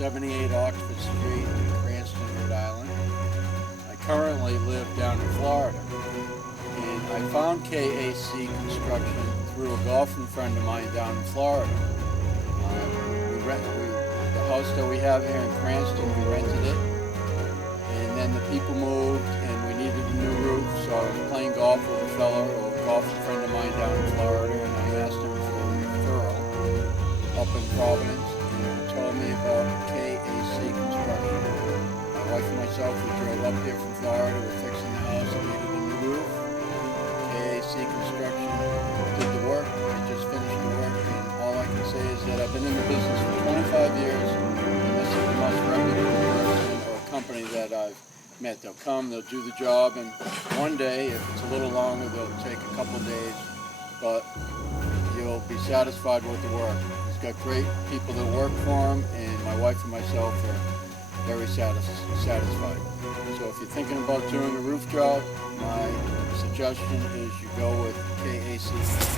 78 Oxford Street in Cranston, Rhode Island. I currently live down in Florida, and I found KAC Construction through a golfing friend of mine down in Florida. The house that we have here in Cranston, we rented it, and then the people moved, and we needed a new roof, so I was playing golf with a golfing friend of mine down in Florida, and I asked him for a referral up in Providence, and he told me about KAC Construction. My wife and myself, we drove up here from Florida, we're fixing the house, and needed a new roof. KAC Construction did the work, they just finished the work, and all I can say is that I've been in the business for 25 years, and this is the most reputable person or company that I've met. They'll come, they'll do the job, and one day, if it's a little longer, they'll take a couple days, but you'll be satisfied with the work. He's got great people that work for him, and my wife and myself are very satisfied. So if you're thinking about doing a roof job, my suggestion is you go with KAC.